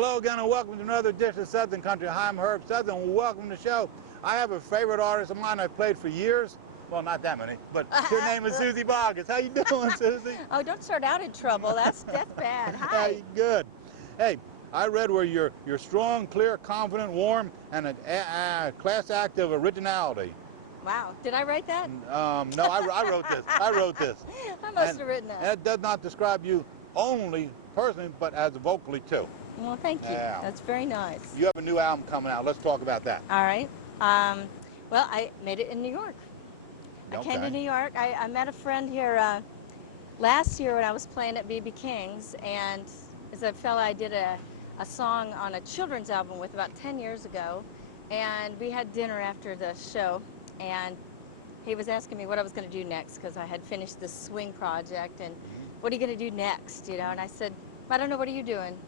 Hello again and welcome to another dish of Southern Country. Hi, I'm Herb Southern. Welcome to the show. I have a favorite artist of mine I've played for years. Well, not that many, but her name is Suzy Bogguss. How you doing, Suzy? Oh, don't start out in trouble. That's bad. Hi. Good. Hey, I read where you're strong, clear, confident, warm, and a class act of originality. Wow. Did I write that? No, I wrote this. I wrote this. I must have written that. And it does not describe you only personally, but as vocally too. Well, thank you. Yeah. That's very nice. You have a new album coming out. Let's talk about that. All right. Well, I made it in New York. Okay. I came to New York. I met a friend here last year when I was playing at B.B. King's, and as a fella, I did a song on a children's album with about 10 years ago, and we had dinner after the show, and he was asking me what I was going to do next because I had finished this swing project, and what are you going to do next, you know? And I said, I don't know, what are you doing?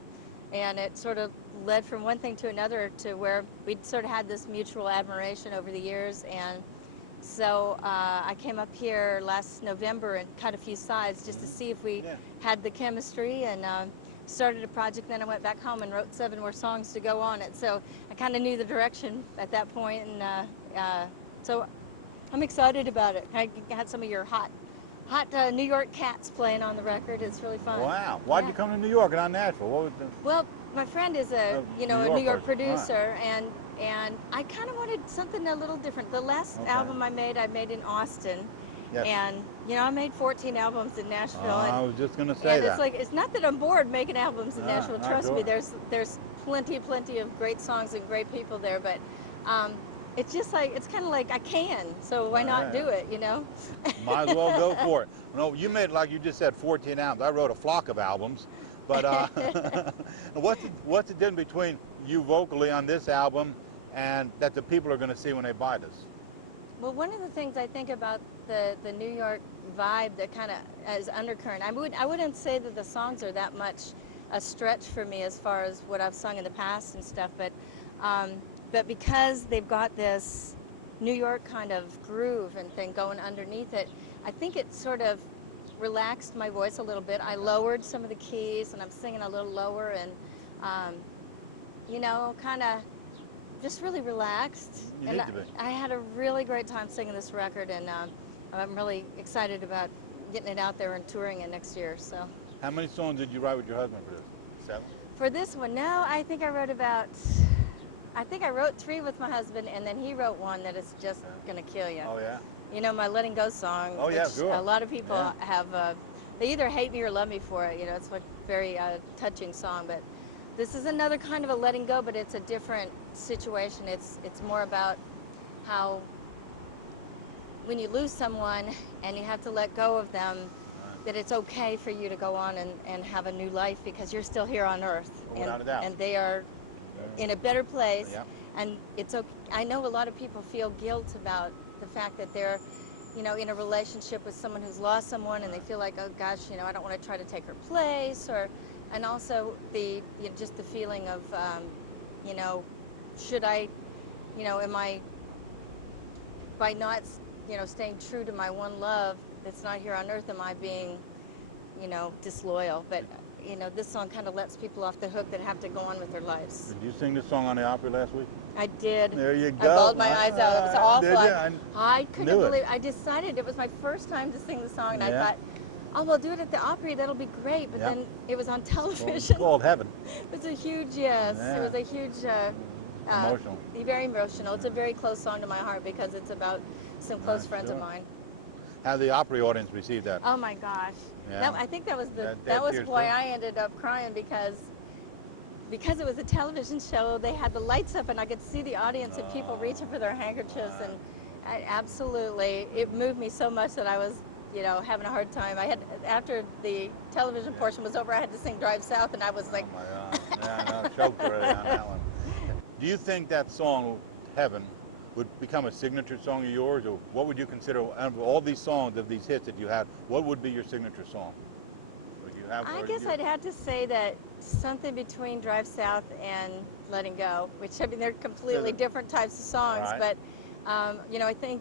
And it sort of led from one thing to another to where we'd sort of had this mutual admiration over the years. And so I came up here last November and cut a few sides just to see if we had the chemistry, and started a project. Then I went back home and wrote 7 more songs to go on it. So I kind of knew the direction at that point, and so I'm excited about it. I had some of your hot New York cats playing on the record. It's really fun. Wow. Why'd you come to New York and not Nashville? What was the... Well, my friend is a New York producer, and I kind of wanted something a little different. The last album I made in Austin. Yes. And I made 14 albums in Nashville. I was just going to say that. It's like, it's not that I'm bored making albums in Nashville. Trust me, there's plenty of great songs and great people there, but it's just like, it's kind of like I can, so why not do it, you know? Might as well go for it. No, you made, like you just said, 14 albums. I wrote a flock of albums, but what's the difference between you vocally on this album and that the people are going to see when they buy this? Well, one of the things I think about the New York vibe that kind of is undercurrent, I wouldn't say that the songs are that much a stretch for me as far as what I've sung in the past and stuff, but because they've got this New York kind of groove and thing going underneath it, I think it sort of relaxed my voice a little bit. I lowered some of the keys, and I'm singing a little lower, and kind of just really relaxed. You need to be. I had a really great time singing this record, and I'm really excited about getting it out there and touring it next year. So. How many songs did you write with your husband for this? 7? For this one, no, I think I wrote 3 with my husband, and then he wrote one that is just gonna kill you. Oh yeah. You know, my Letting Go song. Oh yeah, sure. A lot of people have. They either hate me or love me for it. You know, it's a very touching song. But this is another kind of a letting go, but it's a different situation. It's more about how when you lose someone and you have to let go of them, that it's okay for you to go on and have a new life because you're still here on Earth, and they are in a better place. And it's okay. I know a lot of people feel guilt about the fact that they're, in a relationship with someone who's lost someone, and they feel like, oh gosh, I don't want to try to take her place, and also just the feeling of, should I, am I, by not, staying true to my one love that's not here on Earth, am I being, disloyal? But this song kind of lets people off the hook that have to go on with their lives. Did you sing this song on the Opry last week? I did. There you go. I bawled my eyes out. It was awful. Did you? I couldn't believe it. I decided it was my first time to sing the song, and I thought, oh, we'll do it at the Opry. That'll be great. But then it was on television. It's called Heaven. It was a huge, it was a huge, emotional. Very emotional. It's a very close song to my heart because it's about some close friends of mine. How did the Opry audience receive that? Oh my gosh. Yeah. I think that was why I ended up crying, because it was a television show. They had the lights up, and I could see the audience and people reaching for their handkerchiefs, and it moved me so much that I was, having a hard time. After the television portion was over, I had to sing Drive South, and I was like, oh my God. Choked already on that one. Do you think that song, Heaven, would become a signature song of yours, or what would you consider, of all these songs, of these hits that you had, what would be your signature song? I guess I'd have to say that something between Drive South and Letting Go, which, they're completely different types of songs, but, I think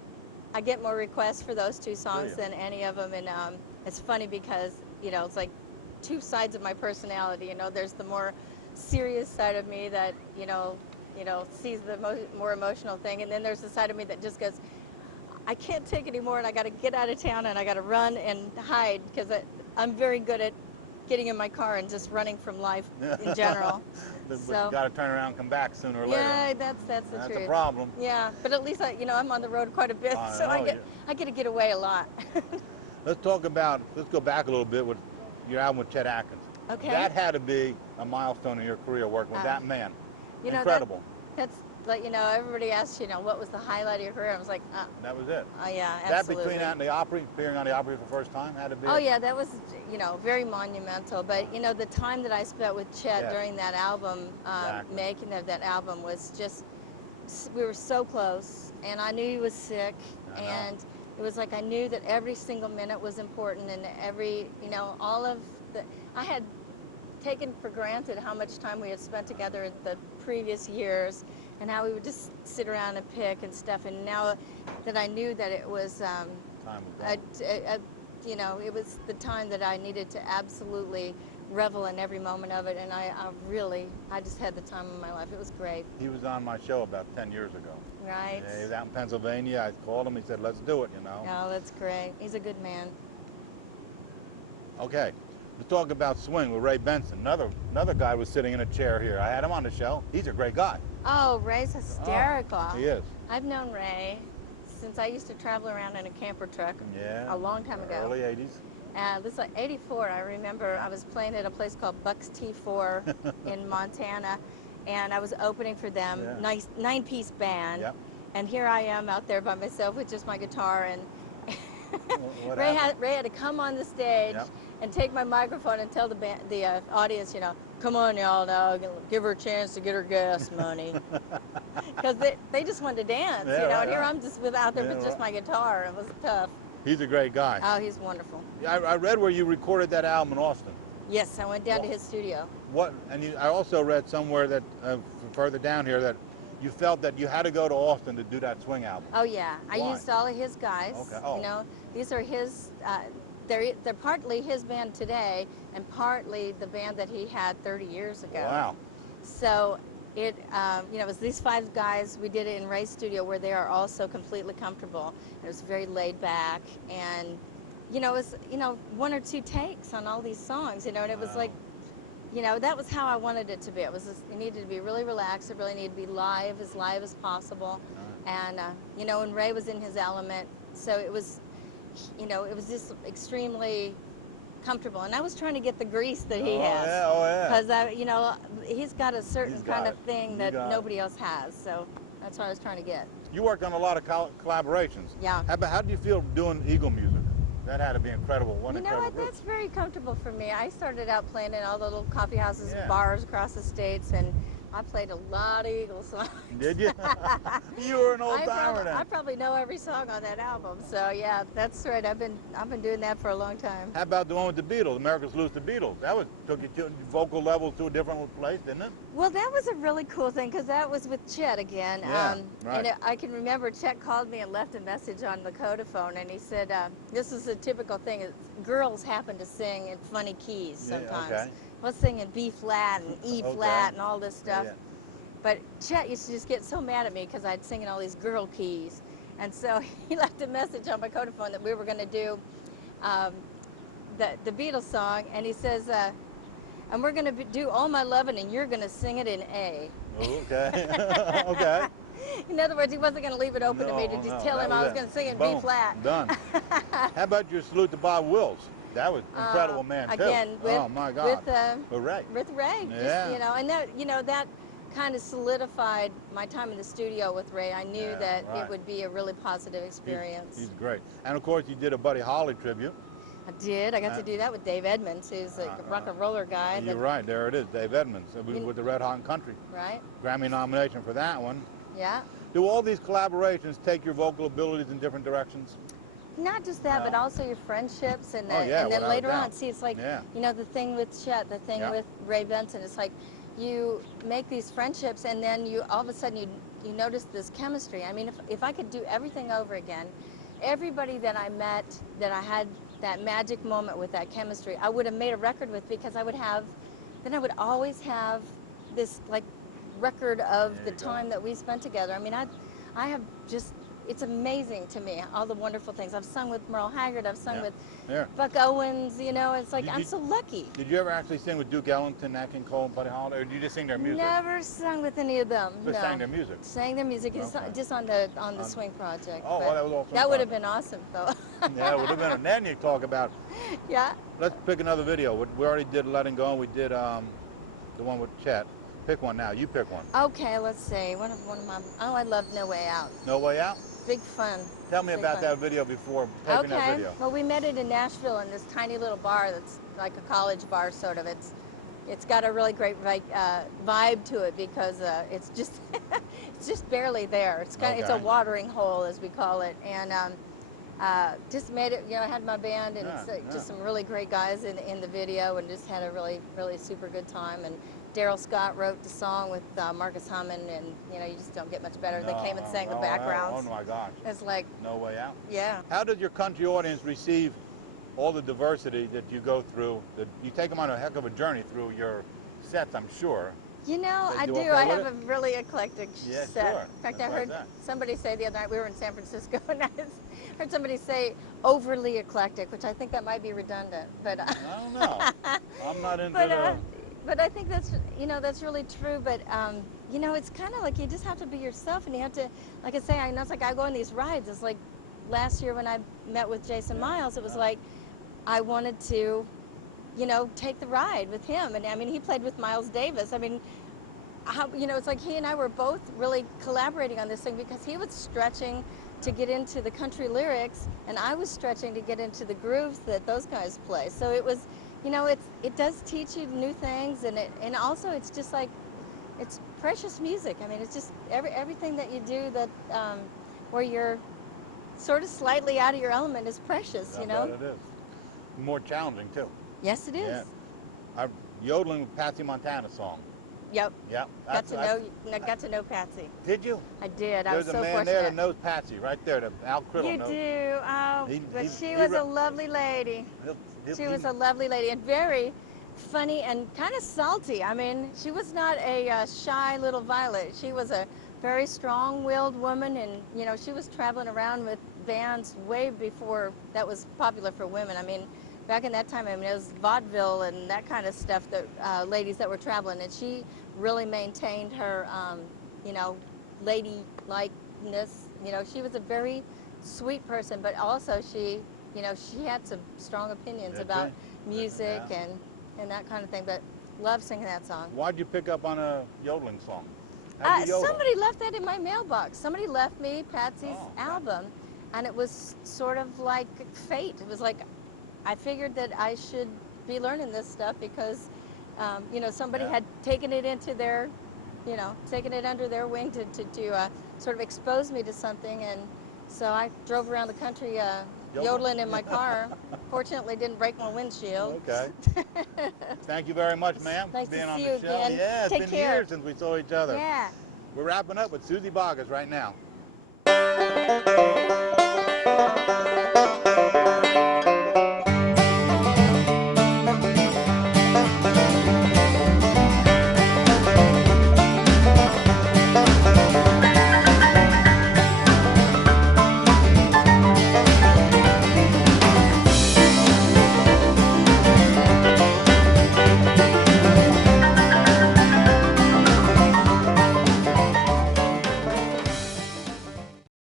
I get more requests for those 2 songs than any of them, and it's funny because, it's like 2 sides of my personality. There's the more serious side of me that, sees the more emotional thing. And then there's the side of me that just goes, I can't take anymore and I got to get out of town and I got to run and hide because I'm very good at getting in my car and just running from life in general. But So, you got to turn around and come back sooner or later. yeah, that's the truth. That's a problem. Yeah, but at least I'm on the road quite a bit, so I get to get away a lot. Let's go back a little bit with your album with Chet Atkins. Okay. That had to be a milestone in your career working with that man. Incredible. That's like, everybody asks, what was the highlight of your career? I was like, that was it. Oh, yeah, That absolutely. between that and the Opry, appearing on the Opry for the first time, had to be. Oh, yeah, that was, very monumental. But, the time that I spent with Chet during that album, making of that album was just, we were so close, and I knew he was sick, and it was like I knew that every single minute was important, and every, all of the, I had taken for granted how much time we had spent together in the previous years and how we would just sit around and pick and stuff. And now that I knew that it was, it was the time that I needed to absolutely revel in every moment of it. And I just had the time of my life. It was great. He was on my show about 10 years ago. Right. Yeah, he was out in Pennsylvania. I called him. He said, let's do it, Oh, that's great. He's a good man. Okay. Let's talk about swing with Ray Benson. Another guy was sitting in a chair here. I had him on the show. He's a great guy. Oh, Ray's hysterical. Oh, he is. I've known Ray since I used to travel around in a camper truck a long time ago. Early 80s. This was like 84. I remember I was playing at a place called Buck's T4 in Montana, and I was opening for them, nice 9-piece band. Yep. And here I am out there by myself with just my guitar, and Ray had to come on the stage and take my microphone and tell the audience, come on, y'all, now give her a chance to get her gas money, because they just wanted to dance, and here I'm just out there with just my guitar. It was tough. He's a great guy. Oh, he's wonderful. I read where you recorded that album in Austin. Yes, I went down to his studio. I also read somewhere that further down here that you felt that you had to go to Austin to do that swing album. Oh yeah, Why? I used all of his guys. Okay. Oh. These are his. They're partly his band today, and partly the band that he had 30 years ago. Wow. So it was these 5 guys. We did it in Ray's studio, where they are also completely comfortable. It was very laid back, and it was 1 or 2 takes on all these songs. And it was like, that was how I wanted it to be. It needed to be really relaxed. It really needed to be live as possible. And and Ray was in his element, so it was, it was just extremely comfortable. And I was trying to get the grease that he has. Because he's got a certain kind of thing that nobody else has. So that's what I was trying to get. You worked on a lot of collaborations. Yeah. How do you feel doing Eagle music? That had to be incredible. That's very comfortable for me. I started out playing in all the little coffee houses and bars across the states, and I played a lot of Eagle songs. Did you? You were an old timer then. I probably know every song on that album. So yeah, that's right. I've been doing that for a long time. How about the one with the Beatles, America's Lose the Beatles? That took you to vocal levels to a different place, didn't it? Well, that was a really cool thing because that was with Chet again. Yeah, right. And I can remember Chet called me and left a message on the Codaphone, and he said, "This is a typical thing. Girls happen to sing in funny keys sometimes. Yeah, okay. Let's sing in B flat and E flat and all this stuff." Yeah. But Chet used to just get so mad at me because I'd sing in all these girl keys. And so he left a message on my Codaphone that we were going to do the Beatles song. And he says, and we're going to do All My Lovin' and you're going to sing it in A. Okay. Okay. In other words, he wasn't going to leave it open to me to just tell him I was going to sing in B flat. Done. How about your salute to Bob Wills? That was incredible, man, too. Again, oh my God. With Ray. With Ray. Yeah. Just, and that kind of solidified my time in the studio with Ray. I knew that it would be a really positive experience. He's great. And of course, you did a Buddy Holly tribute. I did. I got to do that with Dave Edmunds, who's a rock and roller guy. You're right. There it is, Dave Edmunds, with the Red Hot Country. Right. Grammy nomination for that one. Yeah. Do all these collaborations take your vocal abilities in different directions? Not just that, but also your friendships, and then, later on, see, it's like, the thing with Chet, the thing with Ray Benson, it's like you make these friendships, and then you all of a sudden you notice this chemistry. I mean, if I could do everything over again, everybody that I met, that I had that magic moment with, that chemistry, I would have made a record with, because I would always have this like record of There the you go. time that we spent together. I mean, I have just, it's amazing to me, all the wonderful things. I've sung with Merle Haggard, I've sung Yeah. with Here. Buck Owens, you know, it's like, Did I'm you- so lucky. Did you ever actually sing with Duke Ellington, Nat King Cole, and Buddy Holly, or did you just sing their music? Never sung with any of them, But no. sang their music. Sang their music, Okay. just on the Swing Project. Oh, but well, that was awesome. that would have been awesome, though. Yeah, it would have been. And then you talk about, Yeah. let's pick another video. We already did Letting Go, and we did the one with Chet. Pick one now. You pick one. Okay, let's see. One of my, oh, I love No Way Out. No Way Out? Big fun. Tell me Big about fun. that video before taping that Okay. video. Well, we met it in Nashville in this tiny little bar that's like a college bar, sort of. It's got a really great vibe to it because it's just it's just barely there. It's kind of, it's a Okay. watering hole, as we call it, and just made it. You know, I had my band and just some really great guys in the video, and just had a really super good time. And Daryl Scott wrote the song with Marcus Hammond, and you know, you just don't get much better. They came and sang the backgrounds. Oh my gosh. It's like, No Way Out. yeah. How did your country audience receive all the diversity that you go through? You take them on a heck of a journey through your sets, I'm sure. You know, They I do do. okay I with have a really eclectic Yeah, set. sure. In fact, That's I what I heard said. somebody say the other night, we were in San Francisco, and I heard somebody say overly eclectic, which I think that might be redundant. But I don't know. I'm not into but I think that's, you know, that's really true. But you know, it's kind of like you just have to be yourself, and you have to, like I say, I know it's like I go on these rides. It's like last year when I met with Jason Miles, it was like I wanted to, you know, take the ride with him. And I mean, he played with Miles Davis. I mean, you know, it's like he and I were both really collaborating on this thing because he was stretching to get into the country lyrics, and I was stretching to get into the grooves that those guys play. So it was, you know, it does teach you new things, and also it's just like, it's precious music. I mean, it's just everything that you do that where you're sort of slightly out of your element is precious, you know? I bet it is. More challenging too. Yes, it is. Yeah. I'm yodeling with Patsy Montana song. Yep. Yep. Got to know Patsy. Did you? I did. I was There's so a man fortunate. there that knows Patsy, right there, the Al Criddle You knows. do. Oh, but she was a lovely lady. She was a lovely lady and very funny and kind of salty. I mean, she was not a shy little violet. She was a very strong-willed woman, and you know, she was traveling around with bands way before that was popular for women. I mean, back in that time, I mean, it was vaudeville and that kind of stuff that ladies that were traveling, and she really maintained her, you know, ladylikeness. You know, she was a very sweet person, but also she, you know, she had some strong opinions about music and that kind of thing. But love singing that song. Why'd you pick up on a yodeling song? How'd you yodel? Somebody left that in my mailbox. Somebody left me Patsy's album, and it was sort of like fate. It was like, I figured that I should be learning this stuff because, you know, somebody had taken it into their, you know, taken it under their wing to sort of expose me to something. And so I drove around the country yodeling in my car. Fortunately, didn't break my windshield. Okay. Thank you very much, ma'am, Nice for being to on see the you show. again. Yeah, it's Take been care. years since we saw each other. Yeah. We're wrapping up with Suzy Bogguss right now.